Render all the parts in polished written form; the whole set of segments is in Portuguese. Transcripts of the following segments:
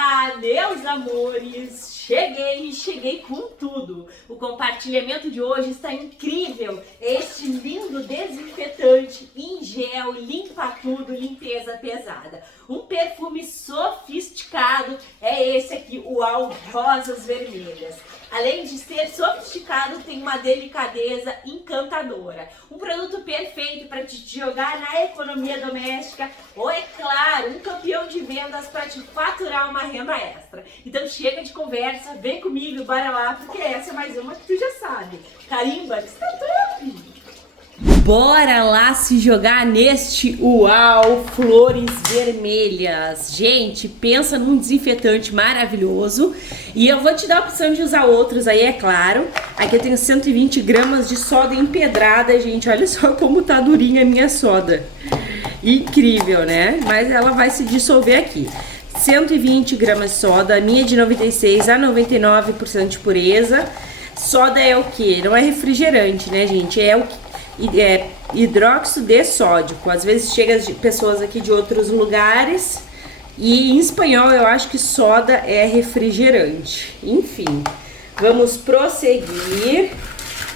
Olá, meus amores! Cheguei com tudo! O compartilhamento de hoje está incrível! Este lindo desinfetante em gel, limpa tudo, limpeza pesada. Um perfume sofisticado é esse aqui, o All Rosas Vermelhas. Além de ser sofisticado, tem uma delicadeza encantadora. Um produto perfeito para te jogar na economia doméstica ou, é claro, um campeão de vendas para te faturar uma renda extra. Então chega de conversa, vem comigo, bora lá, porque essa é mais uma que tu já sabe. Carimba, que está top! Bora lá se jogar neste Uau Flores Vermelhas. Gente, pensa num desinfetante maravilhoso. E eu vou te dar a opção de usar outros aí, é claro. Aqui eu tenho 120 gramas de soda empedrada, gente. Olha só como tá durinha a minha soda. Incrível, né? Mas ela vai se dissolver aqui. 120 gramas de soda, a minha é de 96 a 99% de pureza. Soda é o que? Não é refrigerante, né, gente? É hidróxido de sódico. Às vezes chega de pessoas aqui de outros lugares e em espanhol eu acho que soda é refrigerante. Enfim, vamos prosseguir.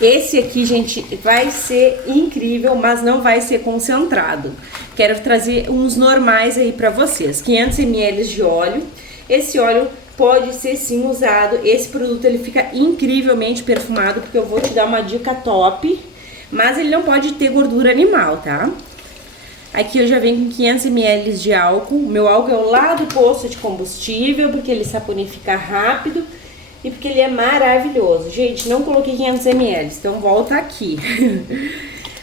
Esse aqui, gente, vai ser incrível, mas não vai ser concentrado. Quero trazer uns normais aí pra vocês. 500 ml de óleo. Esse óleo pode ser sim usado. Esse produto ele fica incrivelmente perfumado, porque eu vou te dar uma dica top. Mas ele não pode ter gordura animal, tá? Aqui eu já venho com 500 ml de álcool. O meu álcool é lá do posto de combustível, porque ele saponifica rápido e porque ele é maravilhoso. Gente, não coloquei 500 ml, então volta aqui.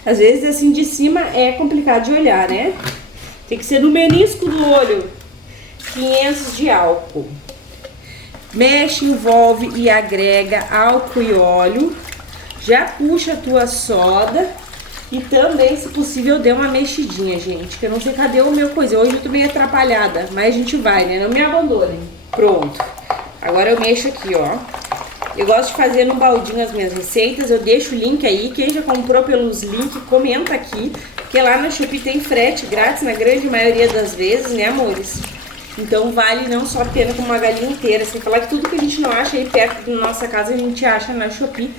Às vezes assim de cima é complicado de olhar, né? Tem que ser no menisco do olho. 500 de álcool. Mexe, envolve e agrega álcool e óleo. Já puxa a tua soda e também, se possível, dê uma mexidinha, gente. Que eu não sei cadê o meu coisa. Hoje eu tô meio atrapalhada, mas a gente vai, né? Não me abandonem. Pronto. Agora eu mexo aqui, ó. Eu gosto de fazer no baldinho as minhas receitas. Eu deixo o link aí. Quem já comprou pelos links, comenta aqui. Porque lá na Shopee tem frete grátis na grande maioria das vezes, né, amores? Então vale não só a pena como uma galinha inteira. Sem falar que tudo que a gente não acha aí perto da nossa casa, a gente acha na Shopee.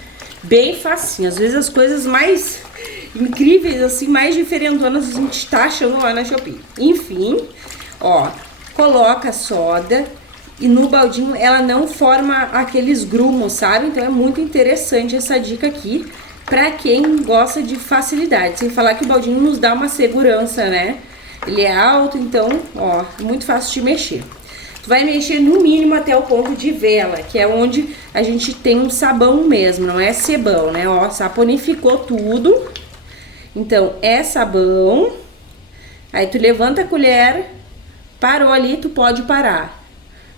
Bem facinho, às vezes as coisas mais incríveis, assim, mais diferentonas a gente tá achando lá na Shopee. Enfim, ó, coloca a soda e no baldinho ela não forma aqueles grumos, sabe? Então é muito interessante essa dica aqui pra quem gosta de facilidade. Sem falar que o baldinho nos dá uma segurança, né? Ele é alto, então, ó, muito fácil de mexer. Tu vai mexer no mínimo até o ponto de vela, que é onde a gente tem um sabão mesmo, não é sebão, né? Ó, saponificou tudo. Então, é sabão. Aí tu levanta a colher, parou ali, tu pode parar.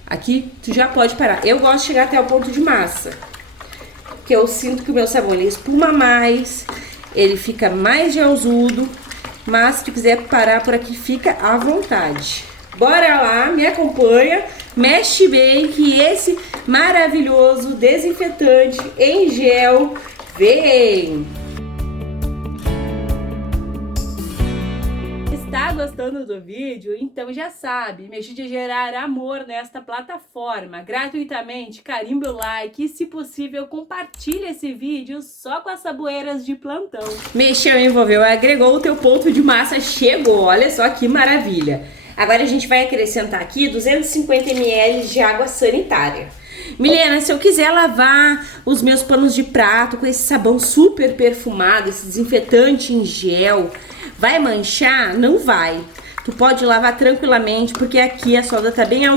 Aqui tu já pode parar. Eu gosto de chegar até o ponto de massa, porque eu sinto que o meu sabão ele espuma mais, ele fica mais gelzudo, mas se tu quiser parar por aqui, fica à vontade. Bora lá, me acompanha, mexe bem que esse maravilhoso desinfetante em gel vem! Está gostando do vídeo? Então já sabe, me ajude a gerar amor nesta plataforma. Gratuitamente, carimba o like e, se possível, compartilhe esse vídeo só com as saboeiras de plantão. Mexeu, envolveu, agregou, o teu ponto de massa chegou, olha só que maravilha! Agora a gente vai acrescentar aqui 250 ml de água sanitária. Milena, se eu quiser lavar os meus panos de prato com esse sabão super perfumado, esse desinfetante em gel, vai manchar? Não vai. Tu pode lavar tranquilamente, porque aqui a soda tá bem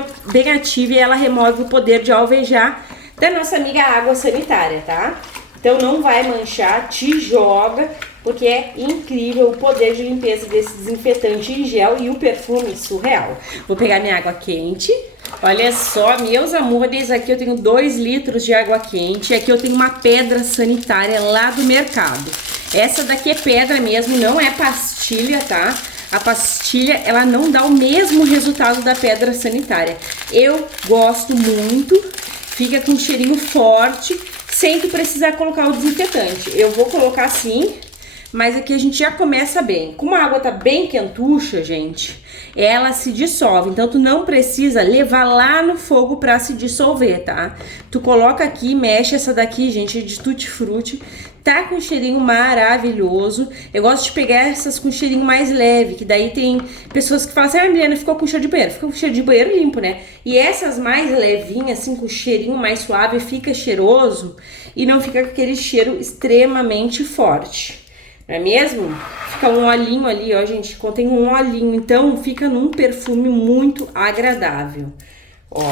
ativa e ela remove o poder de alvejar da nossa amiga água sanitária, tá? Então não vai manchar, te joga, porque é incrível o poder de limpeza desse desinfetante em gel e o perfume surreal. Vou pegar minha água quente. Olha só, meus amores, aqui eu tenho 2 litros de água quente. Aqui eu tenho uma pedra sanitária lá do mercado. Essa daqui é pedra mesmo, não é pastilha, tá? A pastilha, ela não dá o mesmo resultado da pedra sanitária. Eu gosto muito, fica com um cheirinho forte, sem tu precisar colocar o desinfetante. Eu vou colocar assim, Mas aqui a gente já começa bem. Como a água tá bem quentucha, gente, ela se dissolve. Então, tu não precisa levar lá no fogo pra se dissolver, tá? Tu coloca aqui, mexe essa daqui, gente, de tutti-frutti. Tá com um cheirinho maravilhoso. Eu gosto de pegar essas com cheirinho mais leve, que daí tem pessoas que falam assim, ah, Milena, ficou com cheiro de banheiro. Fica com cheiro de banheiro limpo, né? E essas mais levinhas, assim, com cheirinho mais suave, fica cheiroso e não fica com aquele cheiro extremamente forte. Não é mesmo? Fica um olhinho ali, ó, gente, contém um olhinho, então fica num perfume muito agradável. Ó,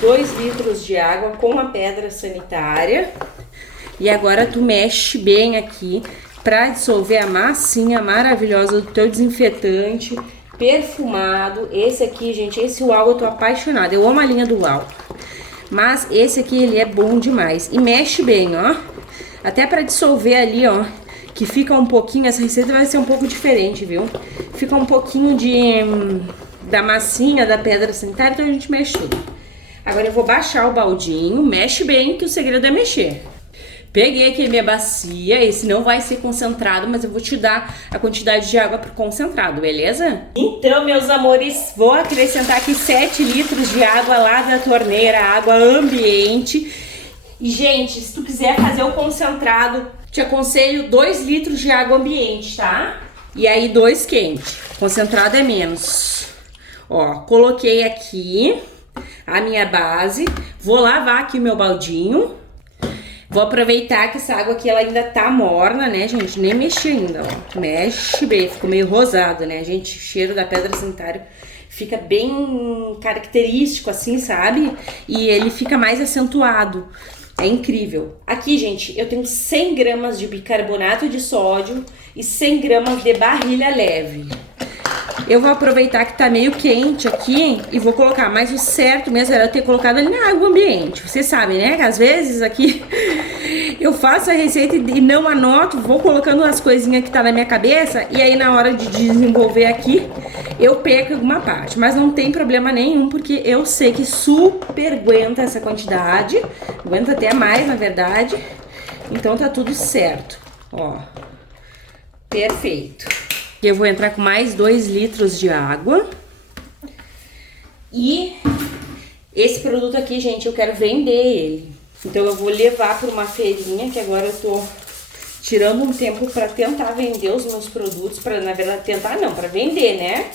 2 litros de água com a pedra sanitária. E agora tu mexe bem aqui pra dissolver a massinha maravilhosa do teu desinfetante perfumado. Esse aqui, gente, esse Uau eu tô apaixonada. Eu amo a linha do Uau. Mas esse aqui, ele é bom demais. E mexe bem, ó. Até pra dissolver ali, ó. Que fica um pouquinho, essa receita vai ser um pouco diferente, viu? Fica um pouquinho da massinha da pedra sanitária, então a gente mexe tudo. Agora eu vou baixar o baldinho, mexe bem que o segredo é mexer. Peguei aqui a minha bacia, esse não vai ser concentrado, mas eu vou te dar a quantidade de água pro concentrado, beleza? Então, meus amores, vou acrescentar aqui 7 litros de água lá da torneira, água ambiente. E, gente, se tu quiser fazer o concentrado, te aconselho 2 litros de água ambiente, tá? E aí 2 quente, concentrado é menos. Ó, coloquei aqui a minha base, vou lavar aqui o meu baldinho. Vou aproveitar que essa água aqui ela ainda tá morna, né, gente? Nem mexi ainda, ó. Mexe bem, ficou meio rosado, né, gente? O cheiro da pedra sanitária fica bem característico, assim, sabe? E ele fica mais acentuado. É incrível. Aqui, gente, eu tenho 100 gramas de bicarbonato de sódio e 100 gramas de barrilha leve. Eu vou aproveitar que tá meio quente aqui e vou colocar, mas o certo mesmo era eu ter colocado ali na água ambiente. Vocês sabem, né? Que às vezes aqui eu faço a receita e não anoto, vou colocando as coisinhas que tá na minha cabeça e aí na hora de desenvolver aqui eu perco alguma parte. Mas não tem problema nenhum, porque eu sei que super aguenta essa quantidade, aguenta até mais, na verdade. Então tá tudo certo, ó. Perfeito. Eu vou entrar com mais 2 litros de água. E esse produto aqui, gente, eu quero vender ele. Então eu vou levar para uma feirinha, que agora eu tô tirando um tempo para tentar vender os meus produtos, para na verdade tentar não, para vender, né?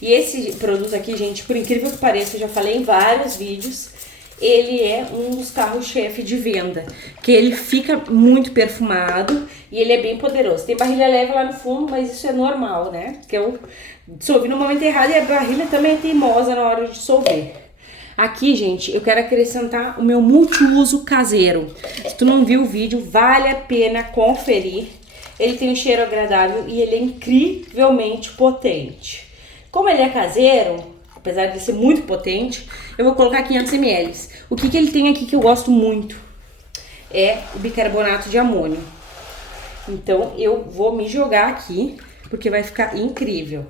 E esse produto aqui, gente, por incrível que pareça, eu já falei em vários vídeos, ele é um dos carros-chefe de venda, que ele fica muito perfumado e ele é bem poderoso. Tem barrilha leve lá no fundo, mas isso é normal, né? Porque eu dissolvi no momento errado e a barrilha também é teimosa na hora de dissolver. Aqui, gente, eu quero acrescentar o meu multiuso caseiro. Se tu não viu o vídeo, vale a pena conferir. Ele tem um cheiro agradável e ele é incrivelmente potente. Como ele é caseiro, apesar de ser muito potente, eu vou colocar 500 ml. O que ele tem aqui que eu gosto muito é o bicarbonato de amônio. Então eu vou me jogar aqui, porque vai ficar incrível.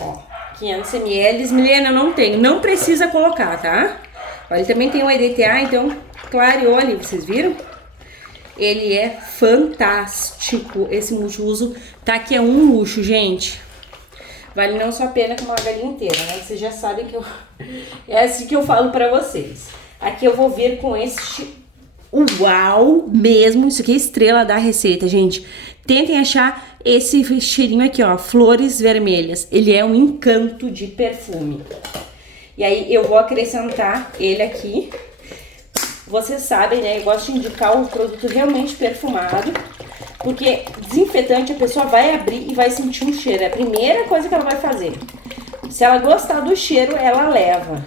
Ó, 500 ml, Milena, eu não tenho, não precisa colocar, tá? Ó, ele também tem o EDTA, então clareou ali, vocês viram? Ele é fantástico, esse multiuso tá que é um luxo, gente. Vale não só a pena como uma galinha inteira, né? Vocês já sabem que é assim que eu falo pra vocês. Aqui eu vou vir com este Uau mesmo. Isso aqui é estrela da receita, gente. Tentem achar esse cheirinho aqui, ó. Flores vermelhas. Ele é um encanto de perfume. E aí eu vou acrescentar ele aqui. Vocês sabem, né? Eu gosto de indicar o produto realmente perfumado. Porque desinfetante a pessoa vai abrir e vai sentir um cheiro. É a primeira coisa que ela vai fazer. Se ela gostar do cheiro, ela leva.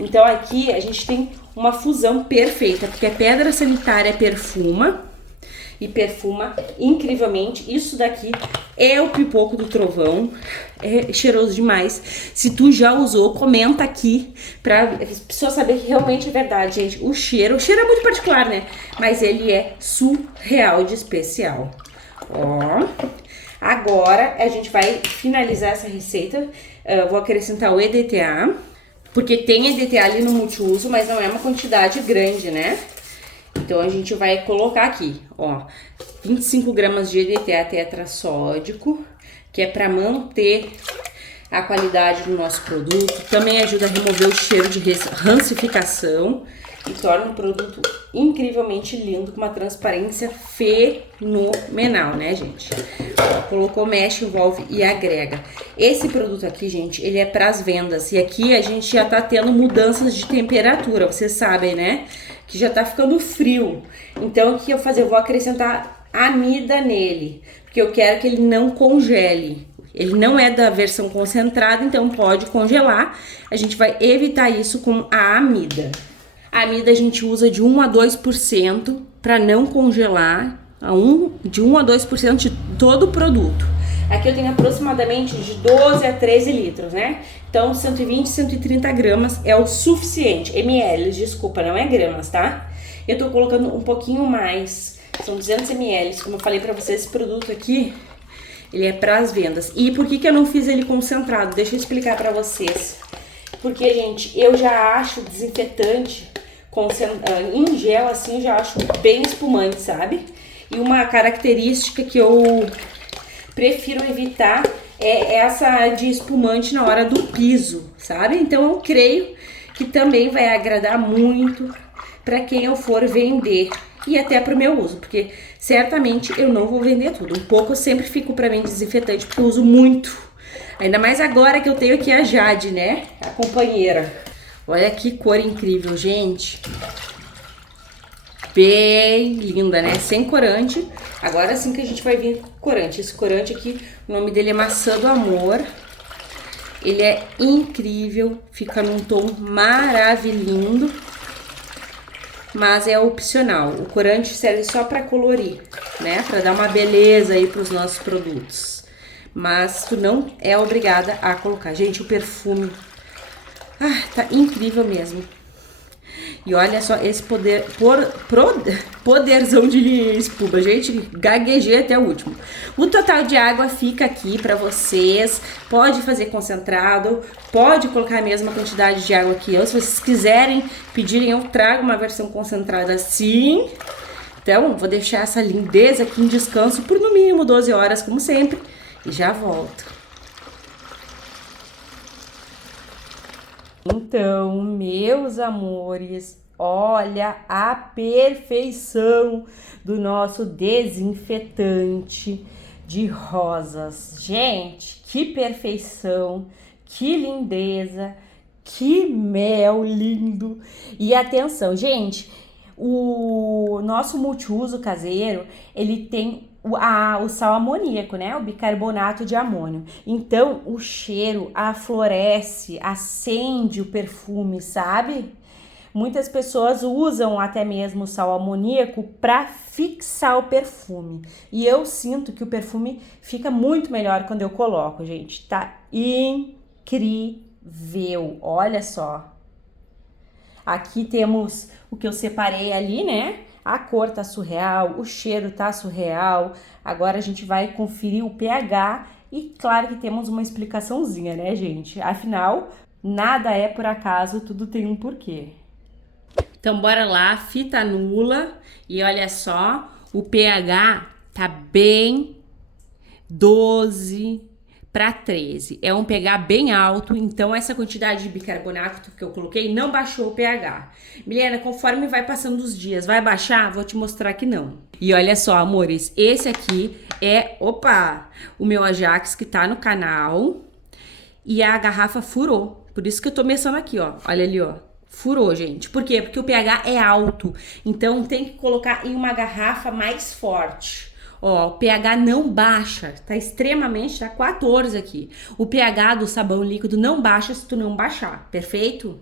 Então aqui a gente tem uma fusão perfeita. Porque a pedra sanitária perfuma. E perfuma incrivelmente. Isso daqui é o pipoco do trovão. É cheiroso demais. Se tu já usou, comenta aqui pra pessoa saber que realmente é verdade, gente. O cheiro é muito particular, né? Mas ele é surreal de especial. Ó. Agora a gente vai finalizar essa receita. Eu vou acrescentar o EDTA. Porque tem EDTA ali no multiuso, mas não é uma quantidade grande, né? Então, a gente vai colocar aqui, ó, 25 gramas de EDTA tetrassódico, que é para manter a qualidade do nosso produto. Também ajuda a remover o cheiro de rancificação e torna o produto incrivelmente lindo, com uma transparência fenomenal, né, gente? Ó, colocou, mexe, envolve e agrega. Esse produto aqui, gente, ele é para as vendas. E aqui a gente já tá tendo mudanças de temperatura, vocês sabem, né? Que já tá ficando frio. Então, o que eu vou fazer? Eu vou acrescentar amida nele, porque eu quero que ele não congele. Ele não é da versão concentrada, então pode congelar. A gente vai evitar isso com a amida. A amida a gente usa de 1 a 2% para não congelar, de 1 a 2% de todo o produto. Aqui eu tenho aproximadamente de 12 a 13 litros, né? Então 120, 130 gramas é o suficiente. ml, desculpa, não é gramas, tá? Eu tô colocando um pouquinho mais, são 200 ml. Como eu falei pra vocês, esse produto aqui, ele é para as vendas. E por que eu não fiz ele concentrado? Deixa eu explicar pra vocês. Porque, gente, eu já acho desinfetante em gel, assim, já acho bem espumante, sabe? E uma característica que eu prefiro evitar é essa de espumante na hora do piso, sabe? Então, eu creio que também vai agradar muito para quem eu for vender e até para o meu uso, porque certamente eu não vou vender tudo. Um pouco eu sempre fico para mim desinfetante, porque eu uso muito. Ainda mais agora que eu tenho aqui a Jade, né? A companheira. Olha que cor incrível, gente. Bem linda, né? Sem corante. Agora sim que a gente vai vir com corante. Esse corante aqui, o nome dele é Maçã do Amor. Ele é incrível, fica num tom maravilhoso, mas é opcional. O corante serve só para colorir, né? Para dar uma beleza aí para os nossos produtos. Mas tu não é obrigada a colocar. Gente, o perfume, tá incrível mesmo. E olha só esse poderzão de espuma. Gente, gaguejei até o último. O total de água fica aqui pra vocês. Pode fazer concentrado, pode colocar a mesma quantidade de água que eu. Se vocês quiserem pedirem, eu trago uma versão concentrada assim. Então, vou deixar essa lindeza aqui em descanso por no mínimo 12 horas, como sempre. E já volto. Então, meus amores, olha a perfeição do nosso desinfetante de rosas. Gente, que perfeição, que lindeza, que mel lindo. E atenção, gente, o nosso multiuso caseiro, ele tem o sal amoníaco, né? O bicarbonato de amônio. Então, o cheiro aflorece, acende o perfume, sabe? Muitas pessoas usam até mesmo o sal amoníaco para fixar o perfume. E eu sinto que o perfume fica muito melhor quando eu coloco, gente. Tá incrível. Olha só. Aqui temos o que eu separei ali, né? A cor tá surreal, o cheiro tá surreal. Agora a gente vai conferir o pH e claro que temos uma explicaçãozinha, né, gente? Afinal, nada é por acaso, tudo tem um porquê. Então bora lá, fita nula e olha só, o pH tá bem 12 para 13. É um pH bem alto, então essa quantidade de bicarbonato que eu coloquei não baixou o pH. Milena, conforme vai passando os dias, vai baixar? Vou te mostrar que não. E olha só, amores, esse aqui é, o meu Ajax que tá no canal e a garrafa furou. Por isso que eu tô mexendo aqui, ó. Olha ali, ó. Furou, gente. Por quê? Porque o pH é alto, então tem que colocar em uma garrafa mais forte. Ó, o pH não baixa, tá extremamente, tá 14 aqui. O pH do sabão líquido não baixa se tu não baixar, perfeito?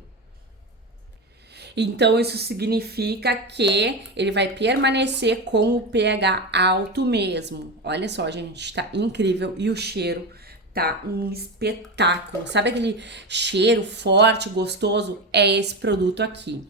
Então, isso significa que ele vai permanecer com o pH alto mesmo. Olha só, gente, tá incrível e o cheiro tá um espetáculo. Sabe aquele cheiro forte, gostoso? É esse produto aqui.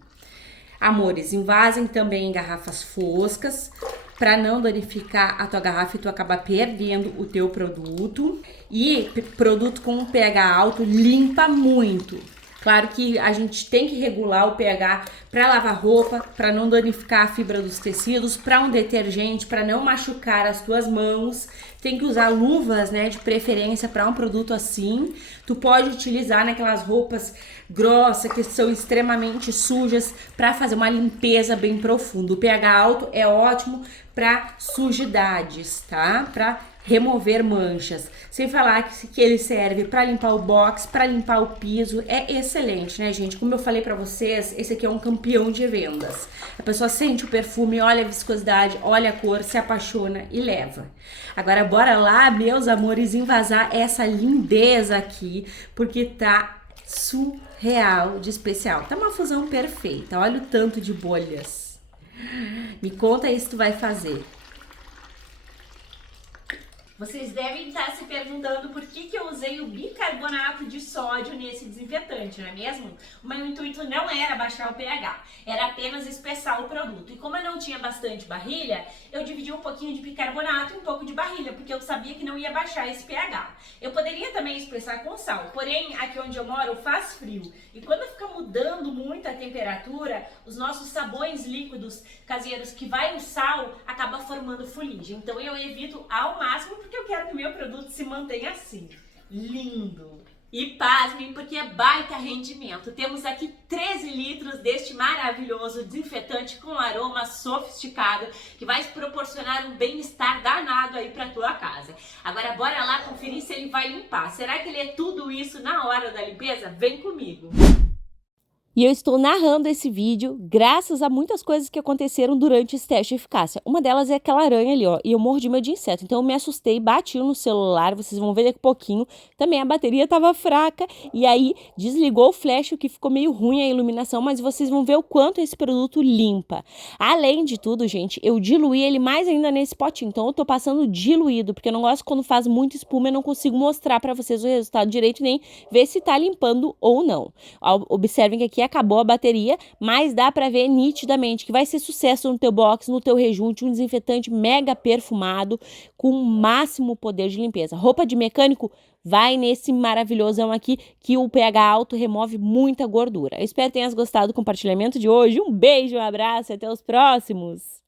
Amores, envasem também em garrafas foscas, para não danificar a tua garrafa e tu acabar perdendo o teu produto. E produto com pH alto limpa muito. Claro que a gente tem que regular o pH para lavar roupa, para não danificar a fibra dos tecidos, para um detergente, para não machucar as tuas mãos. Tem que usar luvas, né, de preferência para um produto assim. Tu pode utilizar naquelas roupas grossas que são extremamente sujas para fazer uma limpeza bem profunda. O pH alto é ótimo para sujidades, tá? Para remover manchas. Sem falar que ele serve para limpar o box, para limpar o piso. É excelente, né, gente? Como eu falei para vocês, esse aqui é um campeão de vendas. A pessoa sente o perfume, olha a viscosidade, olha a cor, se apaixona e leva. Agora bora lá, meus amores, invasar essa lindeza aqui, porque tá surreal de especial. Tá uma fusão perfeita. Olha o tanto de bolhas. Me conta aí se tu vai fazer. Vocês devem estar se perguntando por que eu usei o bicarbonato de sódio nesse desinfetante, não é mesmo? O meu intuito não era baixar o pH, era apenas espessar o produto. E como eu não tinha bastante barrilha, eu dividi um pouquinho de bicarbonato e um pouco de barrilha, porque eu sabia que não ia baixar esse pH. Eu poderia também espessar com sal, porém aqui onde eu moro faz frio. E quando fica mudando muito a temperatura, os nossos sabões líquidos caseiros que vai o sal acaba formando fuligem. Então eu evito ao máximo, porque eu quero que o meu produto se mantenha assim, lindo. E pasmem, porque é baita rendimento. Temos aqui 13 litros deste maravilhoso desinfetante com aroma sofisticado, que vai proporcionar um bem-estar danado aí pra tua casa. Agora bora lá conferir se ele vai limpar. Será que ele é tudo isso na hora da limpeza? Vem comigo! E eu estou narrando esse vídeo graças a muitas coisas que aconteceram durante esse teste de eficácia. Uma delas é aquela aranha ali, ó, e eu morro de medo de inseto. Então eu me assustei, bati no celular, vocês vão ver daqui a pouquinho. Também a bateria estava fraca e aí desligou o flash, o que ficou meio ruim a iluminação, mas vocês vão ver o quanto esse produto limpa. Além de tudo, gente, eu diluí ele mais ainda nesse potinho. Então eu tô passando diluído, porque eu não gosto quando faz muita espuma, eu não consigo mostrar para vocês o resultado direito, nem ver se tá limpando ou não. Observem que aqui acabou a bateria, mas dá pra ver nitidamente que vai ser sucesso no teu box, no teu rejunte, um desinfetante mega perfumado com o máximo poder de limpeza. Roupa de mecânico, vai nesse maravilhosão aqui que o pH alto remove muita gordura. Eu espero que tenhas gostado do compartilhamento de hoje. Um beijo, um abraço e até os próximos!